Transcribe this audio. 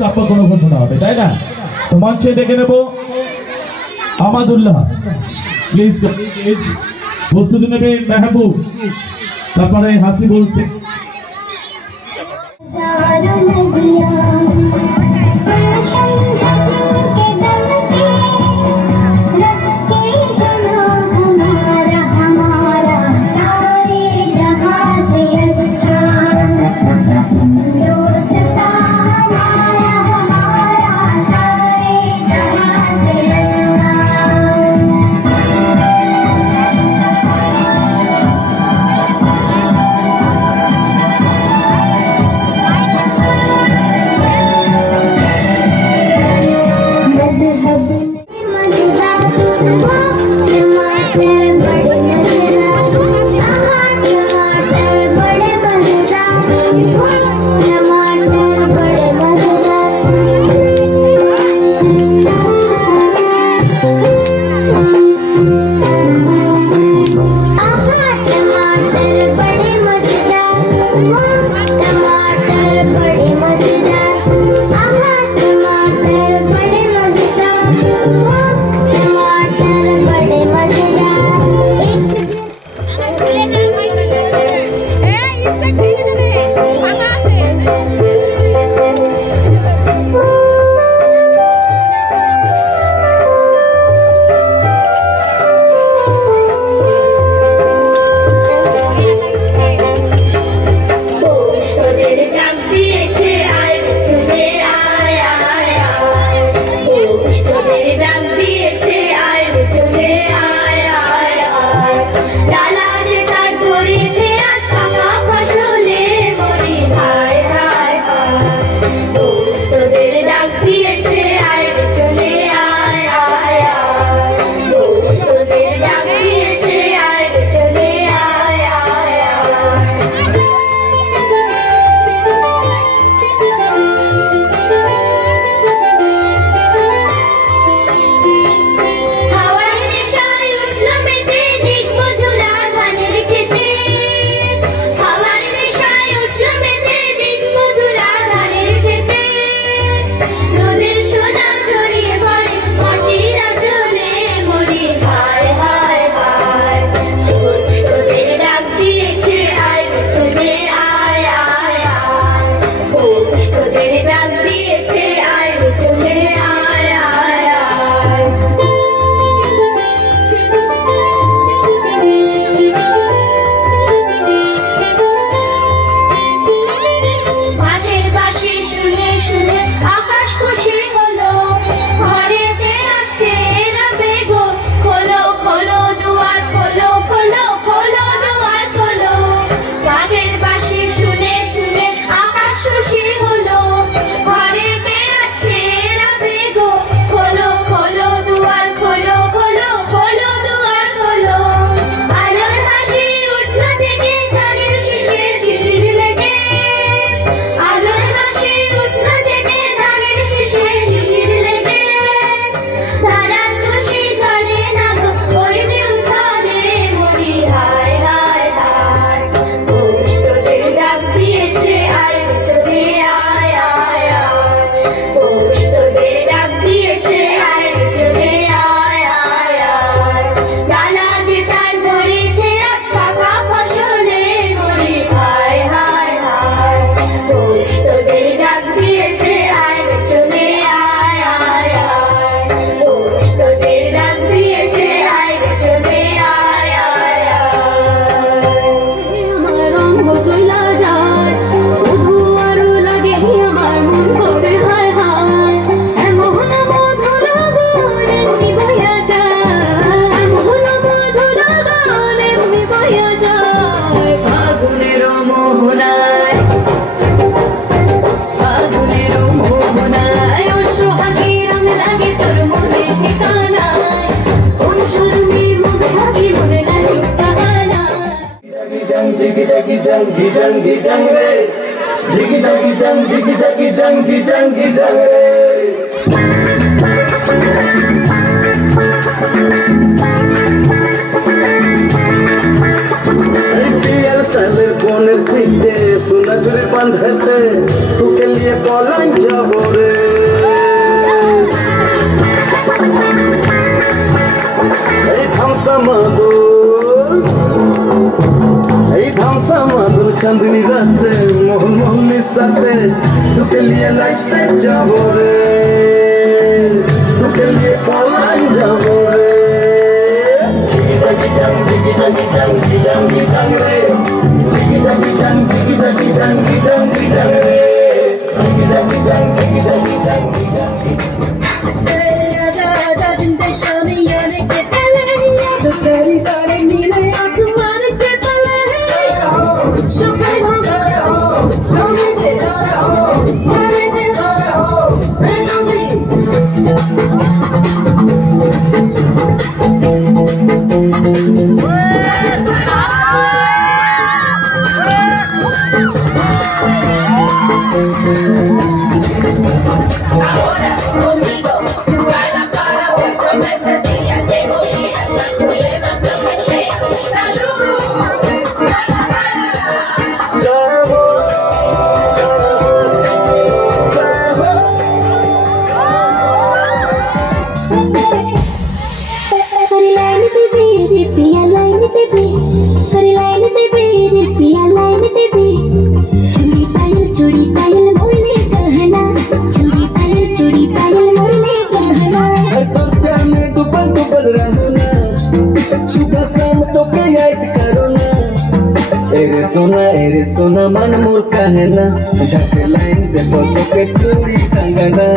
তারপর কোনো ঘোষণা হবে, তাই না? তো মঞ্চে ডেকে নেব আমাদুল্লাহ, প্লিজ প্রস্তুতি নেবে মেহবুব, তারপরে হাসিবুল শেখ। सालेर बोनेर खींचे सोना चुरी बांधते तू के लिए লিয়ে পলান যাব রে এই ধামসা মাদুর চাঁদনি রাতে মোহন মোহনের সাথে তোকে লিয়ে লাইফে যাব রে তোকে লিয়ে পলান যাব রে জিগি জাগি জাং রে জিগি জাগি জাং রে জিগি জাগি জাং Ahora conmigo, tú baila para hoy con ese día. Tengo días, más problemas, lo que sea. ¡Salud! ¡Baila, baila! सुबह शाम तो के याद करो ना एरे सोना मन मोर कहना झट लाइन दे फोटो के चूड़ी कंगना